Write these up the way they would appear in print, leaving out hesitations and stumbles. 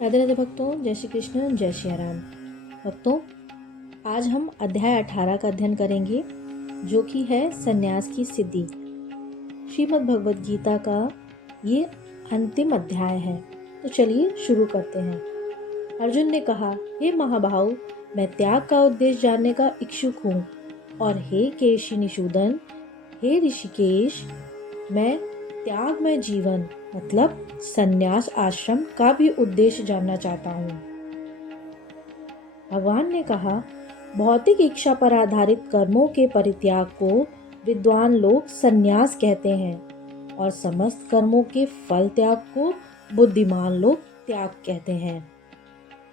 राधे राधे भक्तों, जय श्री कृष्ण, जय श्री राम। भक्तों, आज हम अध्याय 18 का अध्ययन करेंगे, जो कि है संन्यास की सिद्धि। श्रीमद् भगवद गीता का ये अंतिम अध्याय है। तो चलिए शुरू करते हैं। अर्जुन ने कहा, हे महाबाहु, मैं त्याग का उद्देश्य जानने का इच्छुक हूँ, और हे केशी निषूदन, हे ऋषिकेश, मैं त्यागमय जीवन मतलब संन्यास आश्रम का भी उद्देश्य जानना चाहता हूँ। भगवान ने कहा, भौतिक इच्छा पर आधारित कर्मों के परित्याग को विद्वान लोग संन्यास कहते हैं, और समस्त कर्मों के फल त्याग को बुद्धिमान लोग त्याग कहते हैं।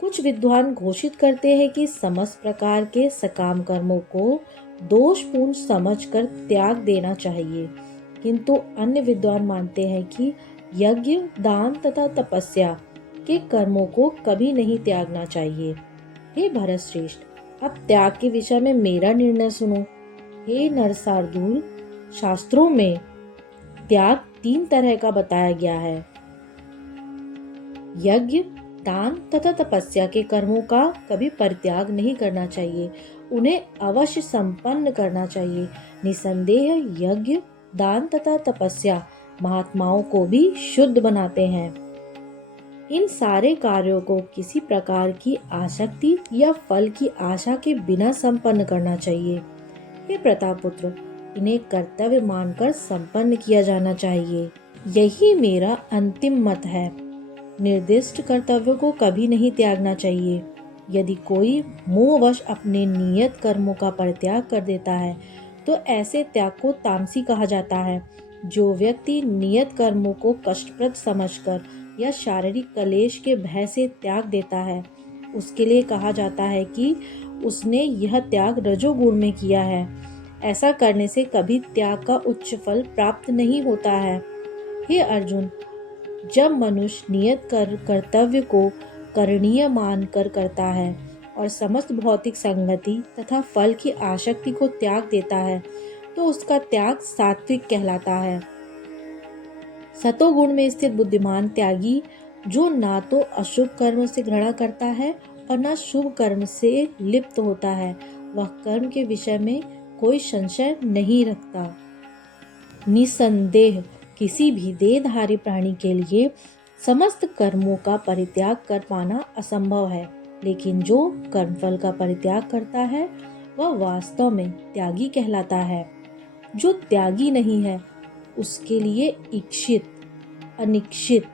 कुछ विद्वान घोषित करते हैं कि समस्त प्रकार के सकाम कर्मों को दोषपूर्ण समझकर त्याग देना चाहिए, किंतु अन्य विद्वान मानते हैं कि यज्ञ, दान तथा तपस्या के कर्मों को कभी नहीं त्यागना चाहिए। हे भरत श्रेष्ठ, अब त्याग के विषय में मेरा निर्णय सुनो। हे नरसार्दूल, शास्त्रों में त्याग 3 तरह का बताया गया है। यज्ञ, दान तथा तपस्या के कर्मों का कभी परित्याग नहीं करना चाहिए, उन्हें अवश्य संपन्न करना चाहिए। निसंदेह यज्ञ, दान तथा तपस्या महात्माओं को भी शुद्ध बनाते हैं। इन सारे कार्यों को किसी प्रकार की आसक्ति या फल की आशा के बिना संपन्न करना चाहिए। हे प्रतापपुत्र, इन्हें कर्तव्य मानकर संपन्न किया जाना चाहिए। यही मेरा अंतिम मत है। निर्दिष्ट कर्तव्यों को कभी नहीं त्यागना चाहिए। यदि कोई मोहवश अपने नियत कर्मों का परित्याग कर देता है, तो ऐसे त्याग को तामसी कहा जाता है। जो व्यक्ति नियत कर्मों को कष्टप्रद समझकर या शारीरिक कलेश के भय से त्याग देता है, उसके लिए कहा जाता है कि उसने यह त्याग रजोगुण में किया है। ऐसा करने से कभी त्याग का उच्च फल प्राप्त नहीं होता है। हे अर्जुन, जब मनुष्य नियत कर्तव्य को करणीय मानकर करता है और समस्त भौतिक संगति तथा फल की आसक्ति को त्याग देता है, तो उसका त्याग सात्विक कहलाता है। सतोगुण में स्थित बुद्धिमान त्यागी, जो ना तो अशुभ कर्म से घृणा करता है और ना शुभ कर्म से लिप्त होता है, वह कर्म के विषय में कोई संशय नहीं रखता। निसंदेह किसी भी देहधारी प्राणी के लिए समस्त कर्मों का परित्याग कर पाना असंभव है, लेकिन जो कर्मफल का परित्याग करता है, वह वास्तव में त्यागी कहलाता है। जो त्यागी नहीं है, उसके लिए इच्छित, अनिच्छित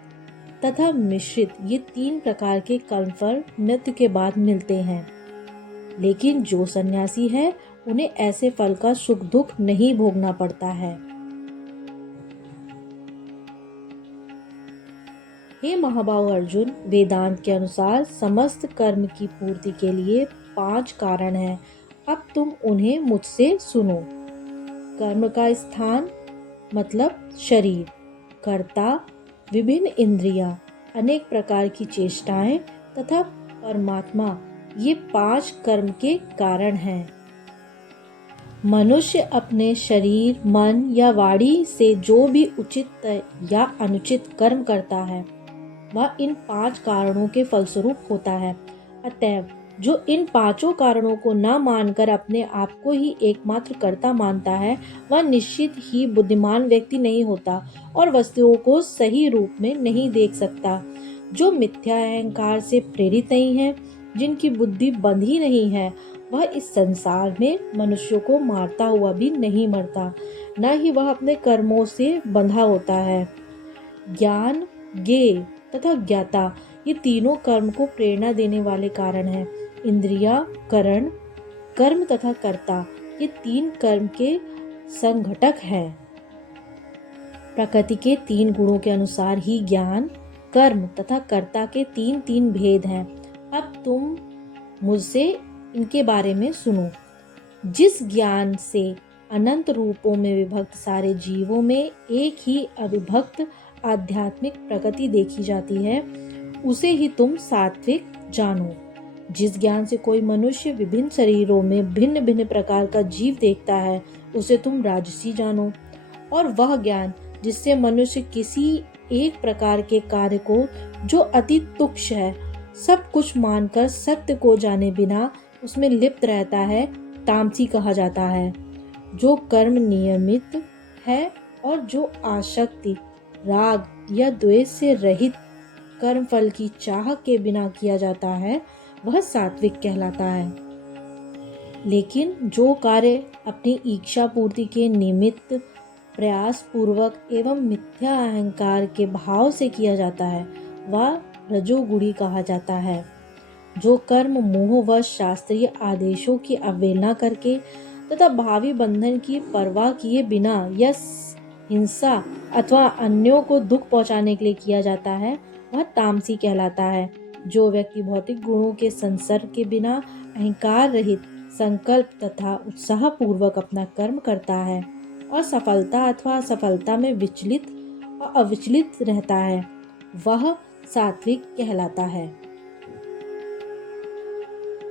तथा मिश्रित ये 3 प्रकार के कर्मफल मृत्यु के बाद मिलते हैं। लेकिन जो सन्यासी है, उन्हें ऐसे फल का सुख दुख नहीं भोगना पड़ता है। हे महाबाहु अर्जुन, वेदांत के अनुसार समस्त कर्म की पूर्ति के लिए 5 कारण हैं। अब तुम उन्हें मुझसे सुनो। कर्म का स्थान मतलब शरीर, कर्ता, विभिन्न इंद्रियां, अनेक प्रकार की चेष्टाएं तथा परमात्मा, ये 5 कर्म के कारण हैं। मनुष्य अपने शरीर, मन या वाणी से जो भी उचित या अनुचित कर्म करता है, वह इन 5 कारणों के फलस्वरूप होता है। अतएव जो इन 5 कारणों को न मानकर अपने आप को ही एकमात्र कर्ता मानता है, वह निश्चित ही बुद्धिमान व्यक्ति नहीं होता और वस्तुओं को सही रूप में नहीं देख सकता। जो मिथ्या अहंकार से प्रेरित नहीं है, जिनकी बुद्धि बंधी नहीं है, वह इस संसार में मनुष्यों को मारता हुआ भी नहीं मरता, न ही वह अपने कर्मों से बंधा होता है। ज्ञान, ज्ञेय तथा ज्ञाता, ये तीनों कर्म को प्रेरणा देने वाले कारण हैं। इंद्रिया, करण, कर्म तथा कर्ता, ये 3 कर्म के संघटक हैं। प्रकृति के 3 गुणों के अनुसार ही ज्ञान, कर्म तथा कर्ता के 3 भेद हैं। अब तुम मुझसे इनके बारे में सुनो। जिस ज्ञान से अनंत रूपों में विभक्त सारे जीवों में एक ही अविभक्त आध्यात्मिक प्रकृति देखी जाती है, उसे ही तुम सात्विक जानो। जिस ज्ञान से कोई मनुष्य विभिन्न शरीरों में भिन्न भिन्न प्रकार का जीव देखता है, उसे तुम राजसी जानो। और वह ज्ञान जिससे मनुष्य किसी एक प्रकार के कार्य को जो अति तुच्छ है, सब कुछ मानकर सत्य को जाने बिना उसमें लिप्त रहता है, तामसी कहा जाता है। जो कर्म नियमित है और जो आसक्ति, राग या द्वेष से रहित कर्म फल की चाह के बिना किया जाता है, वह सात्विक कहलाता है। लेकिन जो कार्य अपनी इच्छा पूर्ति के निमित्त प्रयास पूर्वक एवं मिथ्या अहंकार के भाव से किया जाता है, वह रजोगुणी कहा जाता है। जो कर्म मोहवश शास्त्रीय आदेशों की अवहेलना करके तथा भावी बंधन की परवाह किए बिना या हिंसा अथवा अन्यों को दुख पहुंचाने के लिए किया जाता है, वह तामसी कहलाता है। जो व्यक्ति भौतिक गुणों के संसर्ग के बिना अहंकार रहित संकल्प तथा उत्साह पूर्वक अपना कर्म करता है और सफलता अथवा असफलता में विचलित और अविचलित रहता है, वह सात्विक कहलाता है।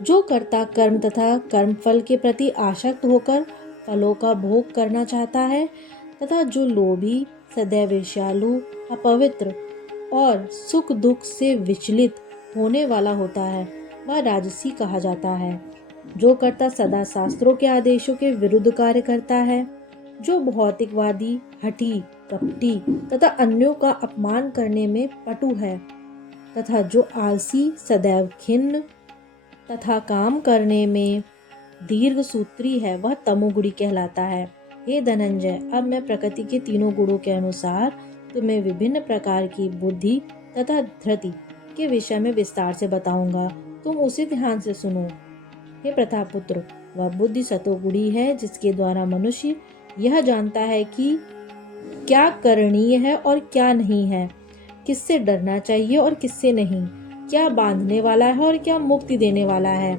जो कर्ता कर्म तथा कर्मफल के प्रति आसक्त होकर फलों का भोग करना चाहता है तथा जो लोभी, सदैव ईर्ष्यालु, अपवित्र और सुख दुख से विचलित होने वाला होता है, वह राजसी कहा जाता है। जो कर्ता सदा शास्त्रों के आदेशों के विरुद्ध कार्य करता है, जो भौतिकवादी, हठी, कपटी तथा अन्यों का अपमान करने में पटु है तथा जो आलसी, सदैव खिन्न तथा काम करने में दीर्घ सूत्री है, वह तमोगुणी कहलाता है। हे धनंजय, अब मैं प्रकृति के तीनों गुणों के अनुसार तुम्हें विभिन्न प्रकार की बुद्धि तथा धृति के विषय में विस्तार से बताऊंगा, तुम उसे ध्यान से सुनो। हे प्रतापपुत्र, वह बुद्धि सतोगुणी है जिसके द्वारा मनुष्य यह जानता है कि क्या करणीय है और क्या नहीं है, किससे डरना चाहिए और किससे नहीं, क्या बांधने वाला है और क्या मुक्ति देने वाला है।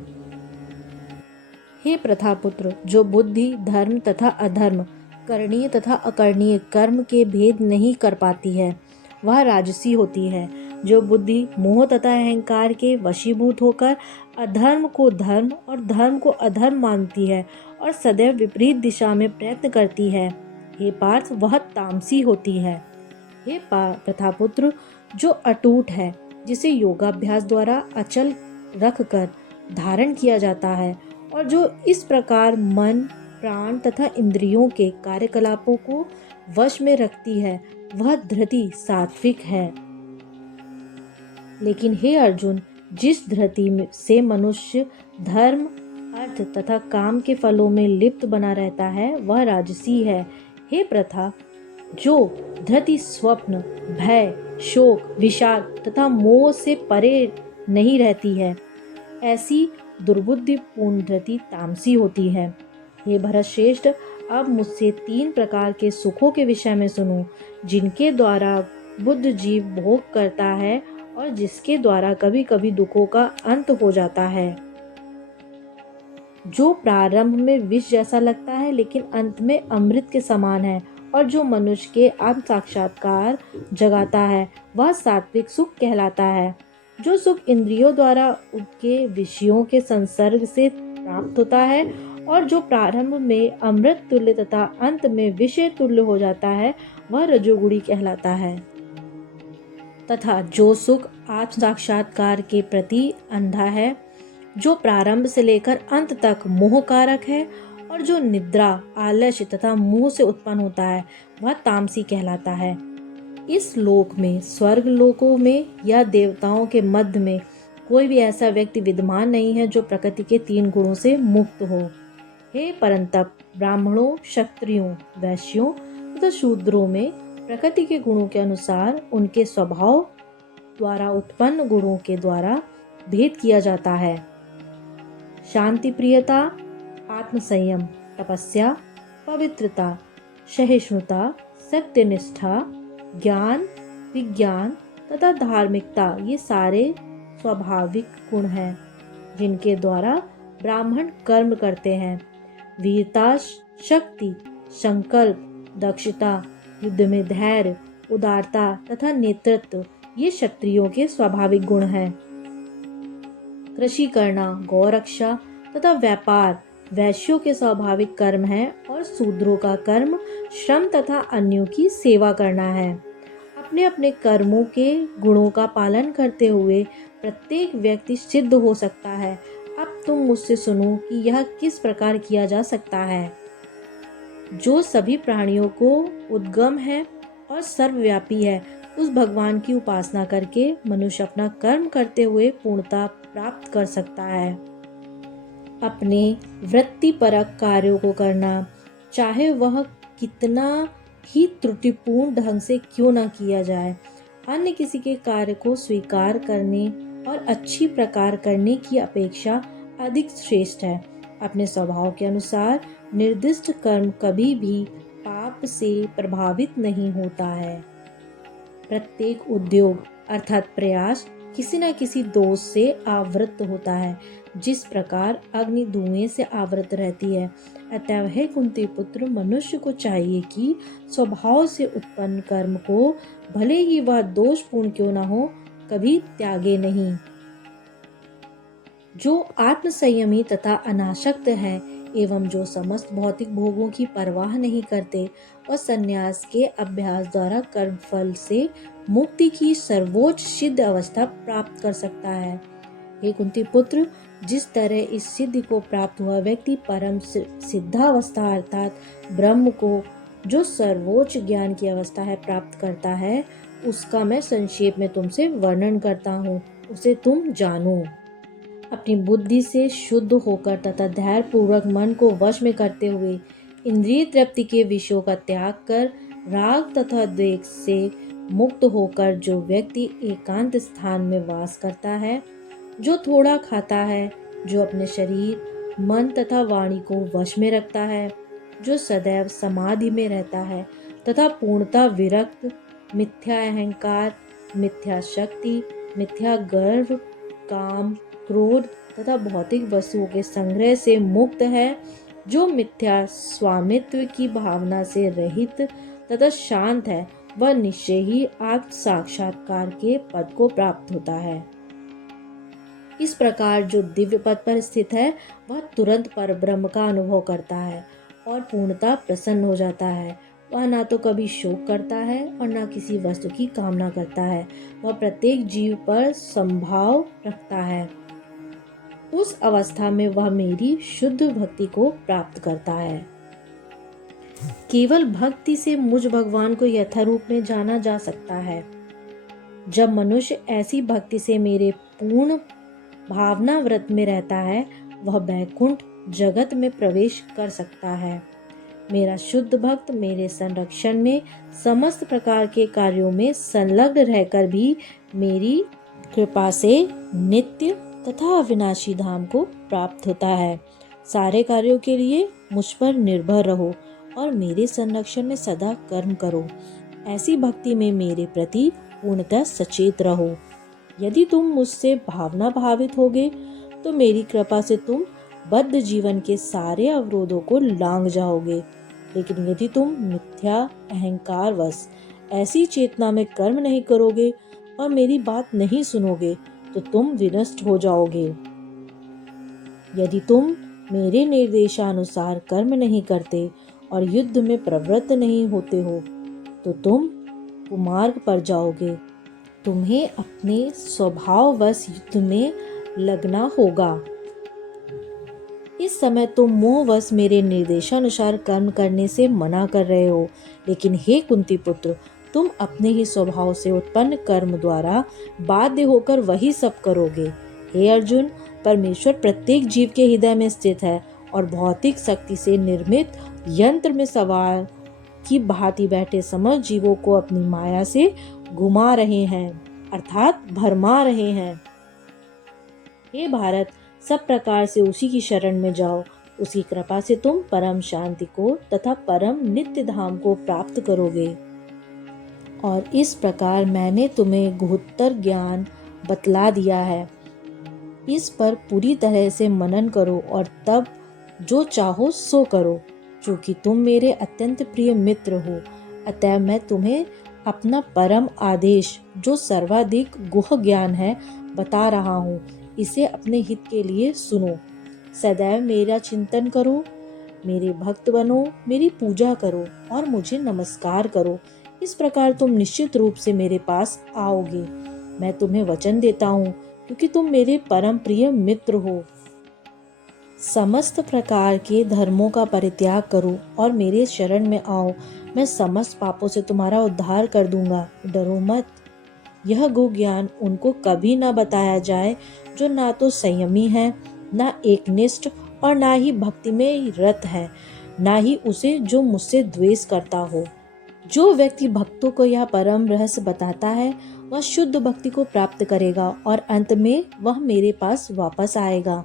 हे प्रथापुत्र, जो बुद्धि धर्म तथा अधर्म, करणीय तथा अकरणीय कर्म के भेद नहीं कर पाती है, वह राजसी होती है। जो बुद्धि मोह तथा अहंकार के वशीभूत होकर अधर्म को धर्म और धर्म को अधर्म मानती है और सदैव विपरीत दिशा में प्रयत्न करती है, हे पार्थ, वह तामसी होती है। हे प्रथापुत्र, जो अटूट है, जिसे योगाभ्यास द्वारा अचल रखकर धारण किया जाता है और जो इस प्रकार मन, प्राण तथा इंद्रियों के कार्यकलापों को वश में रखती है, वह धृति सात्विक है। लेकिन हे अर्जुन, जिस धृति से मनुष्य धर्म, अर्थ तथा काम के फलों में लिप्त बना रहता है, वह राजसी है। हे प्रथा, जो धृति स्वप्न, भय, शोक, विषाद तथा मोह से परे नहीं रहती है, ऐसी दुर्बुद्धि पूर्ण धृति तामसी होती है। हे भरतश्रेष्ठ, अब मुझसे 3 प्रकार के सुखों के विषय में सुनो, जिनके द्वारा बुद्ध जीव भोग करता है और जिसके द्वारा कभी कभी दुखों का अंत हो जाता है। जो प्रारंभ में विष जैसा लगता है लेकिन अंत में अमृत के समान है और जो मनुष्य के आत्म साक्षात्कार जगाता है, वह सात्विक सुख कहलाता है। जो सुख इंद्रियों द्वारा उनके विषयों के संसर्ग से प्राप्त होता है और जो प्रारंभ में अमृत तुल्य तथा अंत में विषय तुल्य हो जाता है, वह रजोगुणी कहलाता है। तथा जो सुख आत्म साक्षात्कार के प्रति अंधा है, जो प्रारंभ से लेकर अंत तक मोहकारक है और जो निद्रा, आलस्य तथा मोह से उत्पन्न होता है, वह तामसी कहलाता है। इस लोक में, स्वर्ग लोकों में या देवताओं के मध्य में कोई भी ऐसा व्यक्ति विद्यमान नहीं है जो प्रकृति के 3 गुणों से मुक्त हो। हे परंतप, ब्राह्मणों, क्षत्रियों, वैश्यों तथा शूद्रों में प्रकृति के गुणों के अनुसार उनके स्वभाव द्वारा उत्पन्न गुणों के द्वारा भेद किया जाता है। शांति प्रियता, आत्मसंयम, तपस्या, पवित्रता, सहिष्णुता, सत्यनिष्ठा, ज्ञान, विज्ञान तथा धार्मिकता, ये सारे स्वाभाविक गुण हैं जिनके द्वारा ब्राह्मण कर्म करते हैं। वीरता, शक्ति, संकल्प, दक्षता, युद्ध में धैर्य, उदारता तथा नेतृत्व, ये क्षत्रियों के स्वाभाविक गुण हैं। कृषि करना, गौरक्षा तथा व्यापार वैश्यों के स्वाभाविक कर्म है और शूद्रों का कर्म श्रम तथा अन्यों की सेवा करना है। अपने अपने कर्मों के गुणों का पालन करते हुए प्रत्येक व्यक्ति सिद्ध हो सकता है। अब तुम मुझसे सुनो कि यह किस प्रकार किया जा सकता है। जो सभी प्राणियों को उद्गम है और सर्वव्यापी है, उस भगवान की उपासना करके मनुष्य अपना कर्म करते हुए पूर्णता प्राप्त कर सकता है। अपने वृत्तिपरक कार्यों को करना, चाहे वह कितना ही त्रुटिपूर्ण ढंग से क्यों न किया जाए, अन्य किसी के कार्य को स्वीकार करने और अच्छी प्रकार करने की अपेक्षा अधिक श्रेष्ठ है। अपने स्वभाव के अनुसार निर्दिष्ट कर्म कभी भी पाप से प्रभावित नहीं होता है। प्रत्येक उद्योग अर्थात प्रयास किसी न किसी दोष से आवृत होता है, जिस प्रकार अग्नि धुएं से आवृत रहती है। अतः हे कुंती पुत्र, मनुष्य को चाहिए कि स्वभाव से उत्पन्न कर्म को, भले ही वह दोषपूर्ण क्यों न हो, कभी त्यागे नहीं। जो आत्मसंयमी तथा अनासक्त है एवं जो समस्त भौतिक भोगों की परवाह नहीं करते और संन्यास के अभ्यास द्वारा कर्मफल से मुक्ति की सर्वोच्च सिद्ध अवस्था प्राप्त कर सकता है। हे कुंती पुत्र, जिस तरह इस सिद्धि को प्राप्त हुआ व्यक्ति परम सिद्धावस्था अर्थात ब्रह्म को, जो सर्वोच्च ज्ञान की अवस्था है, प्राप्त करता है, उसका मैं संक्षेप में तुमसे वर्णन करता हूँ, उसे तुम जानो। अपनी बुद्धि से शुद्ध होकर तथा धैर्य पूर्वक मन को वश में करते हुए इंद्रिय तृप्ति के विषयों का त्याग कर राग तथा द्वेष से मुक्त होकर जो व्यक्ति एकांत स्थान में वास करता है, जो थोड़ा खाता है, जो अपने शरीर, मन तथा वाणी को वश में रखता है, जो सदैव समाधि में रहता है तथा पूर्णतः विरक्त, मिथ्या अहंकार, मिथ्या शक्ति, मिथ्या गर्व, काम, क्रोध तथा भौतिक वस्तुओं के संग्रह से मुक्त है, जो मिथ्या स्वामित्व की भावना से रहित तथा शांत है, वह निश्चय ही आत्म साक्षात्कार के पद को प्राप्त होता है। इस प्रकार जो दिव्य पद पर स्थित है, वह तुरंत परब्रह्म का अनुभव करता है और पूर्णतः प्रसन्न हो जाता है। वह ना तो कभी शोक करता है और ना किसी वस्तु की कामना करता है। वह प्रत्येक जीव पर संभाव रखता है। उस अवस्था में वह मेरी शुद्ध भक्ति को प्राप्त करता है। केवल भक्ति से मुझ भगवान को यथारूप में जाना जा सकता है। जब मनुष्य ऐसी भक्ति से मेरे पूर्ण भावना व्रत में रहता है, वह बैकुंठ जगत में प्रवेश कर सकता है। मेरा शुद्ध भक्त मेरे संरक्षण में समस्त प्रकार के कार्यों में संलग्न रहकर भी मेरी कृपा से नित्य तथा अविनाशी धाम को प्राप्त होता है। सारे कार्यों के लिए मुझ पर निर्भर रहो और मेरे संरक्षण में सदा कर्म करो। ऐसी भक्ति में मेरे प्रति पूर्णतः सचेत रहो। यदि तुम मुझसे भावना भावित होगे तो मेरी कृपा से तुम बद्ध जीवन के सारे अवरोधों को लांघ जाओगे। लेकिन यदि तुम मिथ्या अहंकार वश ऐसी चेतना में कर्म नहीं करोगे और मेरी बात नहीं सुनोगे तो तुम विनष्ट हो जाओगे। यदि तुम मेरे निर्देशानुसार कर्म नहीं करते और युद्ध में प्रवृत्त नहीं होते हो तो तुम कुमार्ग पर जाओगे। तुम्हें अपने स्वभाववश युद्ध में लगना होगा। इस समय तुम मोहवश मेरे निर्देशानुसार कर्म करने से मना कर रहे हो। लेकिन हे कुंती पुत्र, तुम अपने ही स्वभाव से उत्पन्न कर्म द्वारा बाध्य होकर वही सब करोगे। हे अर्जुन, परमेश्वर प्रत्येक जीव के हृदय में स्थित है और भौतिक शक्ति से निर्मित यंत्र में सवार की भांति बैठे समस्त जीवों को अपनी माया से घुमा रहे हैं अर्थात भरमा रहे हैं। हे भारत, सब प्रकार से उसी की शरण में जाओ। उसकी कृपा से तुम परम शांति को तथा परम नित्य धाम को प्राप्त करोगे। और इस प्रकार मैंने तुम्हें गुह्यतर ज्ञान बतला दिया है। इस पर पूरी तरह से मनन करो और तब जो चाहो सो करो, क्योंकि तुम मेरे अत्यंत प्रिय मित्र हो। अतः मैं तुम्हें अपना परम आदेश, जो सर्वाधिक गुह्य ज्ञान है, बता रहा हूँ। इसे अपने हित के लिए सुनो। सदैव मेरा चिंतन करो, मेरे भक्त बनो, मेरी पूजा करो और मुझे नमस्कार करो। इस प्रकार तुम निश्चित रूप से मेरे पास आओगे। मैं तुम्हें वचन देता हूँ, क्योंकि तुम मेरे परम प्रिय मित्र हो। समस्त प्रकार के धर्मों का परित्याग करो और मेरे शरण में आओ। मैं समस्त पापों से तुम्हारा उद्धार कर दूंगा। डरो मत। यह गो ज्ञान उनको कभी न बताया जाए जो ना तो संयमी है, ना एकनिष्ठ और ना ही भक्ति में रत है, ना ही उसे जो मुझसे द्वेष करता हो। जो व्यक्ति भक्तों को यह परम रहस्य बताता है, वह शुद्ध भक्ति को प्राप्त करेगा और अंत में वह मेरे पास वापस आएगा।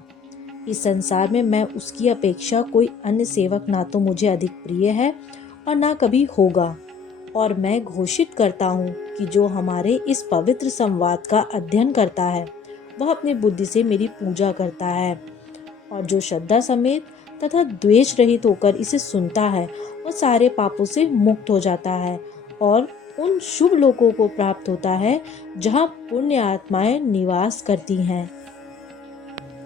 इस संसार में मैं उसकी अपेक्षा कोई अन्य सेवक ना तो मुझे अधिक प्रिय है और ना कभी होगा। और मैं घोषित करता हूँ कि जो हमारे इस पवित्र संवाद का अध्ययन करता है, वह अपनी बुद्धि से मेरी पूजा करता है, और जो श्रद्धा समेत तथा द्वेष रहित होकर इसे सुनता है, वह सारे पापों से मुक्त हो जाता है और उन शुभ लोकों को प्राप्त होता है जहाँ पुण्य आत्माएं निवास करती हैं।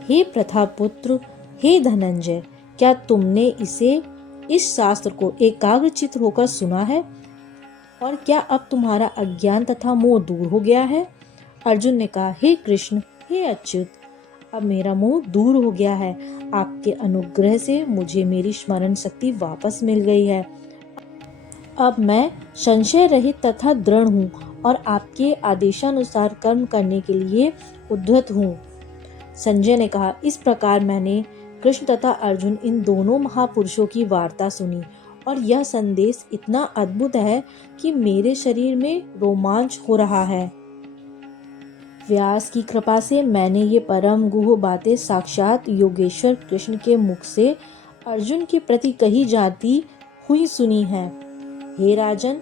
हे प्रथापुत्र, हे धनंजय, क्या तुमने इस शास्त्र को एकाग्रचित्त होकर सुना है? और क्या अब तुम्हारा अज्ञान तथा मोह दूर हो गया है? अर्जुन ने कहा, हे कृष्ण, हे अच्युत, अब मेरा मोह दूर हो गया है। आपके अनुग्रह से मुझे मेरी स्मरण शक्ति वापस मिल गई है। अब मैं संशय रहित तथा दृढ़ हूँ और आपके आदेशानुसार कर्म करने के लिए उद्धत हूँ। संजय ने कहा, इस प्रकार मैंने कृष्ण तथा अर्जुन इन दोनों महापुरुषों की वार्ता सुनी और यह संदेश इतना अद्भुत है कि मेरे शरीर में रोमांच हो रहा है। व्यास की कृपा से मैंने ये परम गुह बातें साक्षात योगेश्वर कृष्ण के मुख से अर्जुन के प्रति कही जाती हुई सुनी है। हे राजन,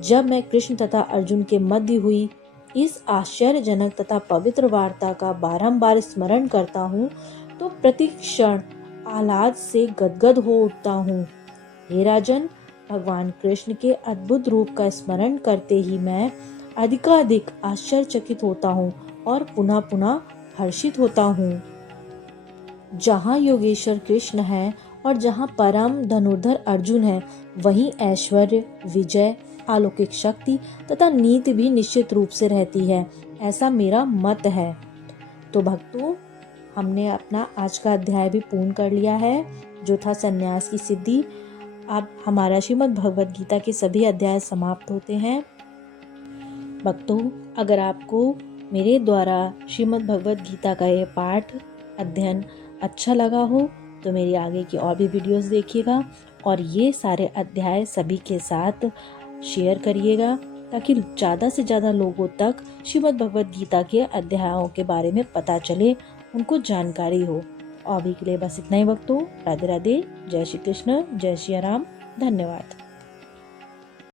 जब मैं कृष्ण तथा अर्जुन के मध्य हुई इस आश्चर्यजनक तथा पवित्र वार्ता का बारंबार स्मरण करता हूँ, तो प्रति क्षण आह्लाद से गदगद हो उठता हूँ। हे राजन, भगवान कृष्ण के अद्भुत रूप का स्मरण करते ही मैं अधिकाधिक आश्चर्यचकित होता हूँ और पुनः पुनः हर्षित होता हूँ। जहाँ योगेश्वर कृष्ण है और जहाँ परम धनुर्धर अर्जुन है, वहीं ऐश्वर्य, विजय, अलौकिक शक्ति तथा नीति भी निश्चित रूप से रहती है, ऐसा मेरा मत है। तो भक्तों, हमने अपना आज का अध्याय भी पूर्ण कर लिया है, जो था संन्यास की सिद्धि। अब हमारा श्रीमद् भगवद गीता के सभी अध्याय समाप्त होते हैं। भक्तों, अगर आपको मेरे द्वारा श्रीमद् भगवद गीता का ये पाठ अध्ययन अच्छा लगा हो, तो मेरी आगे की और भी वीडियोस देखिएगा और ये सारे अध्याय सभी के साथ शेयर करिएगा, ताकि ज़्यादा से ज़्यादा लोगों तक श्रीमद् भगवद गीता के अध्यायों के बारे में पता चले, उनको जानकारी हो। अभी के लिए बस इतना ही भक्तों। राधे राधे। जय श्री कृष्ण, जय श्री राम। धन्यवाद।